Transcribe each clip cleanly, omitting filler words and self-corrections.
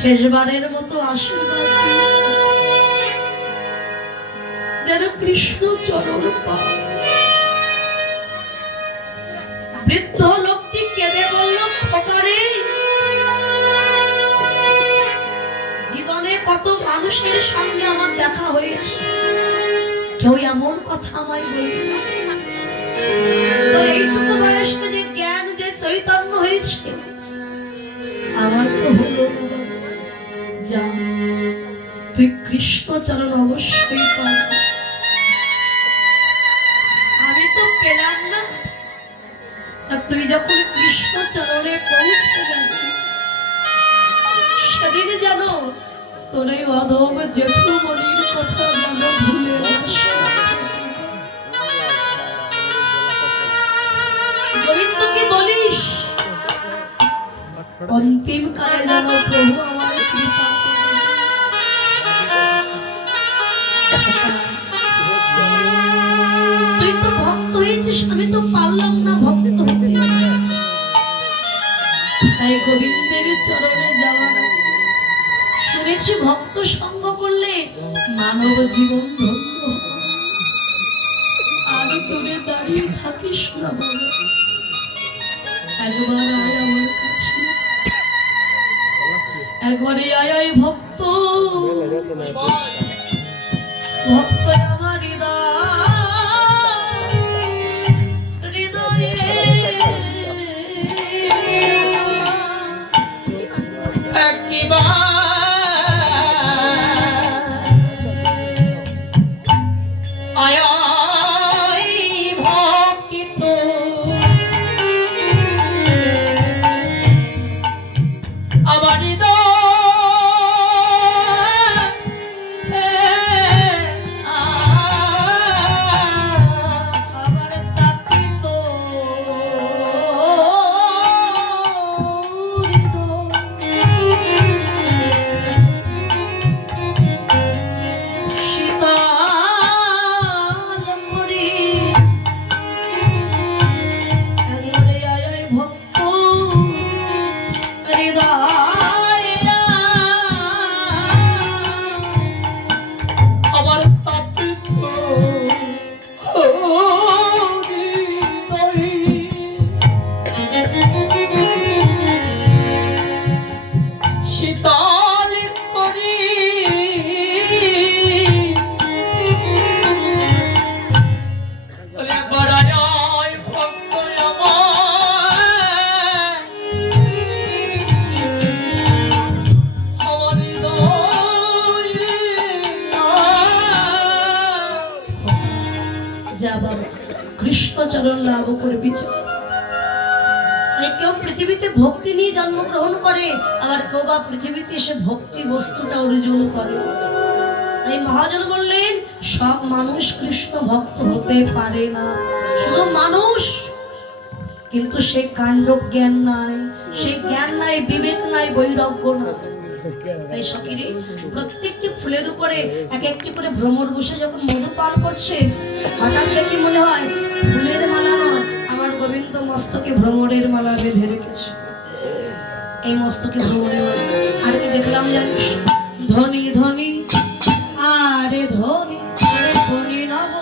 শেষবারের মতো আশীর্বাদ যেন কৃষ্ণ চরণ পায়। বৃদ্ধ লোকটি কেঁদে বলল, খোকারে, জীবনে কত মানুষের সঙ্গে আমার দেখা হয়েছে, কেউ এমন কথা আমায় বলল না। তোর এইটুকু বয়সে যে জ্ঞান, যে চৈতন্য হয়েছে, আমার তো হলো না। যা, তুই কৃষ্ণ চরণ অবশ্যই পাবি। আমি তো পেলাম না, আর তুই যখন কৃষ্ণ চরণে পৌঁছে যাবি, সেদিন যেন তোর এই অধম জেঠুমণির কথা যেন ভুলে যাস না। গোবিন্দ কি বলিস? অন্তিম কালে যেন প্রভু আমায় কৃপা করে। তুই তো ভক্ত হয়েছিস, আমি তো পারলাম না ভক্ত হতে, তাই গোবিন্দের চরণে যাওয়া না। শুনেছি ভক্ত সঙ্গ করলে মানব জীবন ধন্য। আর দূরে দাঁড়িয়ে থাকিস না বলো, একবার আয় আমার কাছে, একবারে আয় আয় ভক্ত, ভক্ত আমার হৃদয়ে কৃষ্ণচরণ লাভ করবি। কেউ পৃথিবীতে ভক্তি নিয়ে জন্মগ্রহণ করে, আবার কেউ বা পৃথিবীতে এসে ভক্তি বস্তুটা অর্জন করে। তাই মহাজন বললেন, সব মানুষ কৃষ্ণ ভক্ত হতে পারে না। শুধু মানুষ, কিন্তু সে কাণ্ড জ্ঞান নাই, সেই জ্ঞান নাই, বিবেক নাই, বৈরাগ্য নাই। তাই সকিরি প্রত্যেকটি ফুলের উপরে এক একটি করে ভ্রমর বসে যখন মধু পান করছে, হঠাৎ দেখি মনে হয় ফুলের মালা নয়, আমার গোবিন্দ মস্তকে ভ্রমরের মালা বেঁধে রেখেছে। এই মস্তকে ভ্রমরের মালা। আর কি দেখলাম জানিস? ধনী ধনী আরে ধনী ধনী নব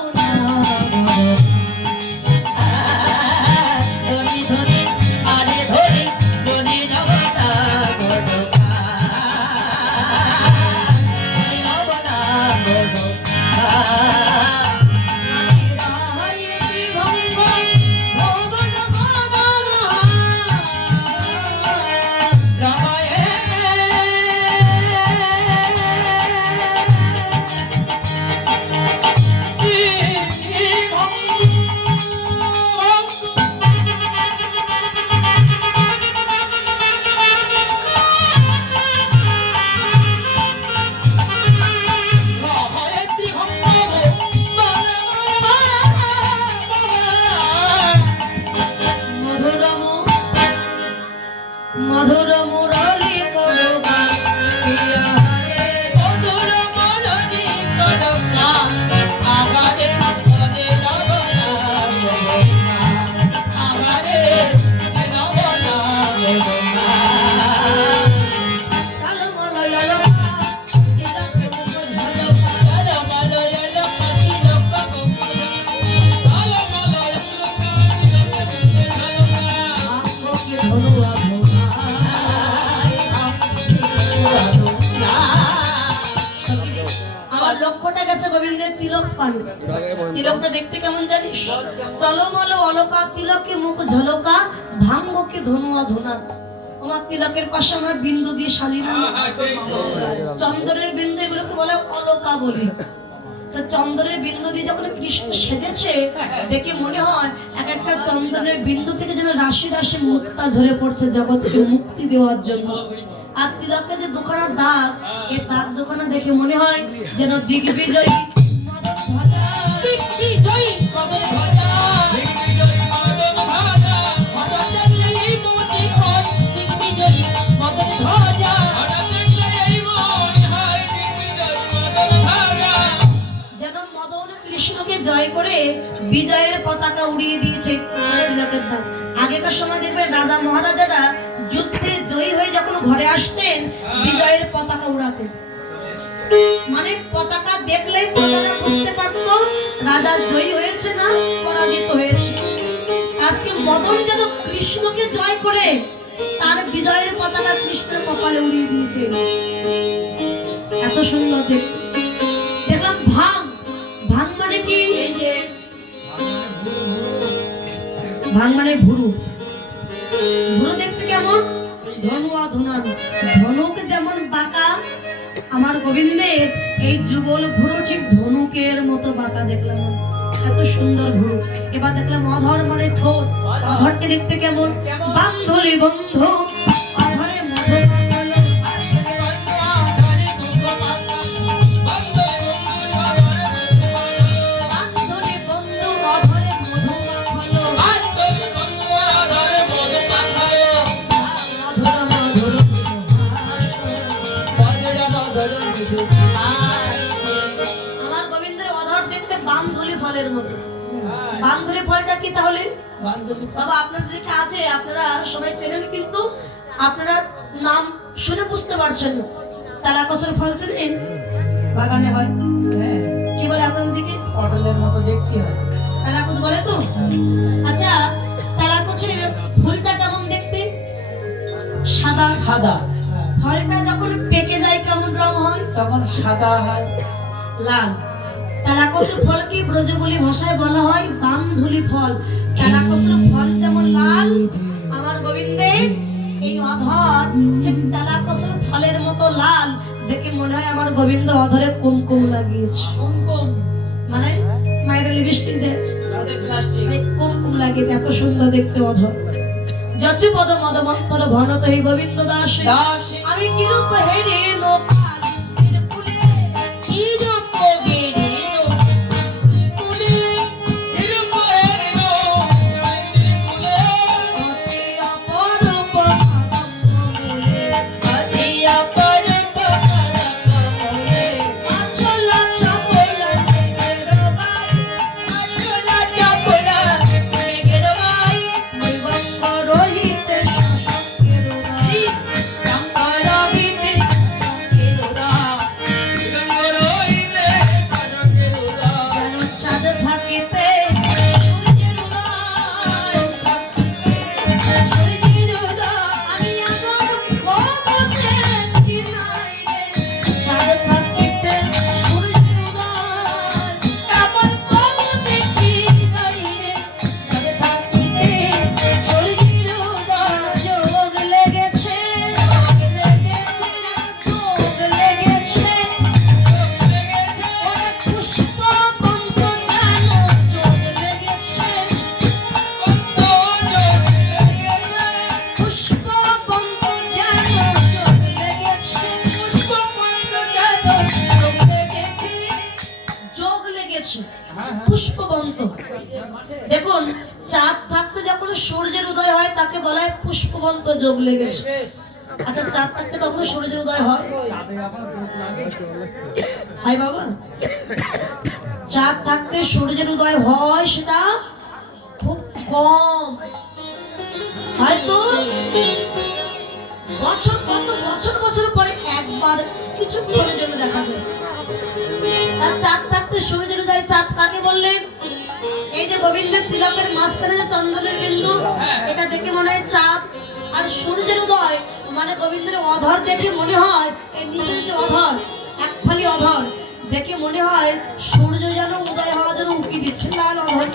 গোবিন্দের তিলক পানি। তিলকটা দেখতে কেমন জানিস? টলমল অলকা তিলকে মুখ ঝলকা, ভাঙ্গকে ধনুয়া ধুনার। আমার তিলকের পাশে আমরা বিন্দু দিয়ে সাজিলাম, চন্দনের বিন্দু, এগুলোকে বলে অলকা বলে। তা চন্দনের বিন্দু দিয়ে যখন কৃষ্ণ সেজেছে, দেখে মনে হয় এক একটা চন্দনের বিন্দু থেকে যেন রাশি রাশি মুক্তা ঝরে পড়ছে জগৎকে মুক্তি দেওয়ার জন্য। আর তিলকের যে দুখানা দাগ, এই দাগ দুখানা দেখে মনে হয় যেন দিগ্বিজয়ী মদন ধ্বজা, দিগ্বিজয়ী মদন ধ্বজা, দিগ্বিজয়ী মদন ধ্বজা, মদন দেখলে এই মনে হয় দিগ্বিজয়ী মদন ধ্বজা, মদন দেখলে এই মনে হয় দিগ্বিজয়ী মদন ধ্বজা। যেন মদন কৃষ্ণকে জয় করে বিজয়ের পতাকা উড়িয়ে দিয়েছে তিলকের দাগ। আগেকার সময় দেখবে রাজা মহারাজারা যুদ্ধে জয়ী হয়ে যখন ঘরে আসতেন, বিজয়ের পতাকা উড়াতেন। মানে পতাকা দেখলেই প্রজারা বুঝতে পারতো রাজা জয়ী হয়েছে না পরাজিত হয়েছে। আজকে মদন যেন কৃষ্ণকে জয় করে তার বিজয়ের পতাকা কৃষ্ণের কপালে উড়িয়ে দিয়েছে। এত সুন্দর দেখতে। দেখলাম ভাং, ভাং মানে কি? ভাং মানে ভুরু। ভুরু দেখতে কেমন? ধনুয়া ধুনার। ধনুক যেমন বাঁকা, আমার গোবিন্দের এই যুগল ভুরু ঠিক ধনুকের মতো বাঁকা দেখলাম। এত সুন্দর ভুরু। এবার দেখলাম অধর মানে ঠোঁট। অধরকে দেখতে কেমন? বান্ধলি বন্ধু অধরে মধু মাখালো, বান্ধলি বন্ধু অধরে মধু মাখালো, আমার গোবিন্দের অধর দেখতে বান্ধলি ফলের মতো। বান্ধলি ফলটা কি তাহলে? বাবা আপনাদের দিকে আছে, আপনারা সবাই চেনেন, কিন্তু আপনারা নাম শুনে বুঝতে পারছেন না। তালাকসের ফল চেনেন? বাগানে হয়, কি বলে আপনাদের দিকে? পটলের মতো দেখতে হয়, তালাকস বলে তো। আচ্ছা, তালাকসের ফুলটা কেমন দেখতে? সাদা সাদা। ফলটা যখন পেকে যায় কেমন রং হয়? তখন সাদা হয়, লাল। তালাকসের ফল কি ব্রজবুলি ভাষায় বলা হয় বান্ধুলি ফল। তালাকসের ফল যেমন লাল, আমার গোবিন্দের এই অধর ঠিক তালাকসের ফলের মতো লাল। দেখে মনে হয় আমার গোবিন্দ অধরে কুমকুম লাগিয়েছে। কুমকুম মানে মায়ের লিপস্টিক দেয়, কুমকুম লাগিয়েছে। এত সুন্দর দেখতে অধর। যচ পদ মদমন্তর ভনত হে গোবিন্দ দাস, আমি কিরূপ হেরে লোকাল কুলে, কিরূপ হেরে কুলে, কিরূপ হেরে কুলে, অতি অপরূপ কদম্বমূলে, অতি অপরূপ কদম্বমূলে, আচলা চাপলা মেঘের গায়, আচলা চাপলা মেঘের গায়, মৃগঙ্গ রহিতে শাসকের গায়, রঙ্গ রহিতে শাসকের গায়, মৃগঙ্গ রহিতে শাসকের গায়, যেন চাঁদ থাকিতে সূর্যের উদয়, সূর্যের উদয়, আমি এমন কবতে কিনাইলে, চাঁদ থাকিতে সূর্যের উদয়, এমন কবতে কিনাইলে, চাঁদ থাকিতে সূর্যের উদয়, যোগ লেগেছে, যোগ লেগেছে, ওরে পুষ্পবন্ত যেন যোগ লেগেছে, পুষ্পবন্ত যেন যোগ লেগেছে, পুষ্পবন্ত যেন যোগ লেগেছে, যোগ লেগেছে, পুষ্পবন্ত। দেখুন, চাঁদ থাকতে যখন সূর্যের উদয় হয় তাকে বলা হয় পুষ্পবন্ত যোগ লেগেছে। আচ্ছা, চাঁদ থাকতে কখনো সূর্যের উদয় হয়? হয় বাবা? চাঁদ থাকতে সূর্যের উদয় হয় সেটা খুব কম, হয়তো বছর কত বছর বছর পরে একবার কিছুক্ষণের জন্য দেখা যায়। আর চাঁদ থাকতে সূর্যের উদয়, চাঁদ কাকে বললেন? এই যে গোবিন্দের তিলকের মাঝখানে যে চন্দনের বিন্দু, এটা দেখে মনে হয় চাঁদ। আর সূর্যের উদয় মানে গোবিন্দের অধর দেখে মনে হয় এই নিচের যে অধর, এক ফালি অধর, দেখে মনে হয় সূর্য যেন উদয় হওয়ার জন্য উকি দিচ্ছে, লাল অধর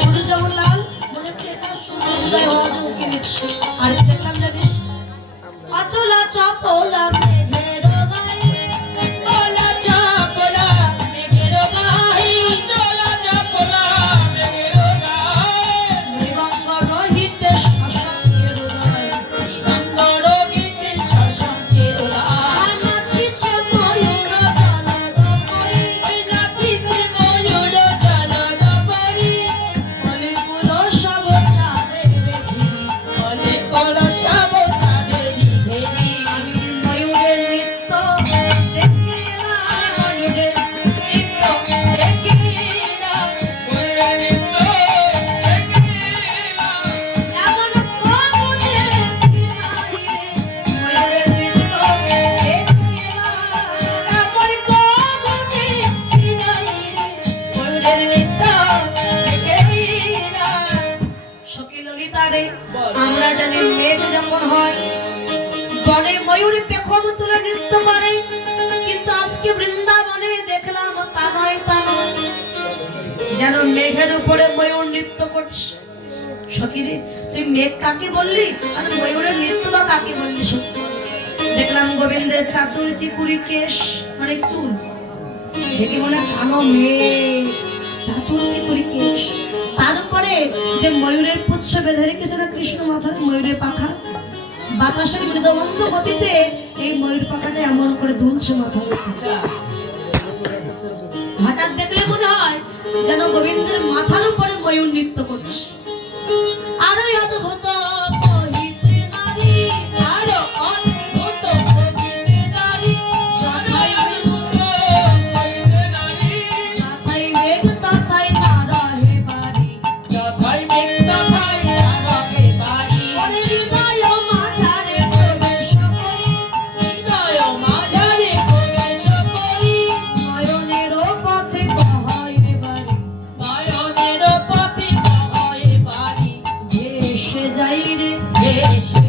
সূর্য যেমন লাল, মনে হচ্ছে এটা সূর্য উদয় হওয়ার জন্য উকি দিচ্ছে। আর কি দেখলাম জানিস? অচলা চপলা মেঘের গায়ে, ওলা চপলা মেঘের গায়ে, চলা চপলা মেঘের গায়ে, মৃগঙ্গ রহিতে শশাঙ্কের উদয়, মৃদঙ্গ রোগীতে শশাঙ্কের গায়ে, আর নাচিছে ময়ূর জলদপরি, নাচিছে ময়ূর জলদপরি, কলিকুল সব চাঁদের ঘিরি। বলে কলসব চাঁদেরি ঘেরি। আমি ময়ূরের নৃত্য দেখে এলাম, ময়ূরের নৃত্য দেখে এলাম, ময়ূরের নৃত্য দেখে এলাম। এমন কবুতর দেখি নাই রে, ময়ূরের নৃত্য দেখে এলাম। এমন কবুতর দেখি নাই রে, ময়ূরের নৃত্য দেখে এলাম। সখী ললিতা রে, আমরা জানি মেঘ যখন হয় বনে ময়ূরী পেখম তুলে নৃত্য করে, কিন্তু আজকে বৃন্দাবনে দেখলাম তা নয়, তা নয়, যেন মেঘের উপরে ময়ূর নৃত্য করছে। সখী রে, তুই মেঘ কাকে বললি আর ময়ূরের নৃত্য বা কাকে বললি? সখী, দেখলাম গোবিন্দের চাচুর চিকুরি কেশ, মানে চুল দেখে মনে হয় কালো মেঘ, চাচুর চিকুরি কেশ, তার উপরে যে ময়ূরের পুচ্ছ বেঁধে রেখেছে না কৃষ্ণ মাথায়, ময়ূরের পাখা, বাতাসের মৃদমন্দ গতিতে এই ময়ূর পাখাটা এমন করে দুলছে মাথার উপরে। হঠাৎ দেখলে মনে হয় যেন গোবিন্দের মাথার উপরে ময়ূর নৃত্য করছে। আরো অদ্ভুত কহিতে নারী, আরো অদ্ভুত কহিতে নারী, যথাই অদ্ভুত কহিতে নারী, মাথায় মেঘ তথায় নারহে বাড়ি, যথাই মেঘ তথাই নারহে বাড়ি, ওরে হৃদয় মাঝারে প্রবেশ করি, হৃদয় মাঝারে প্রবেশ করি, নয়নের পথে বহায় বাড়ি, নয়নের পথে বহে বাড়ি, ভেসে যাই রে ভেসে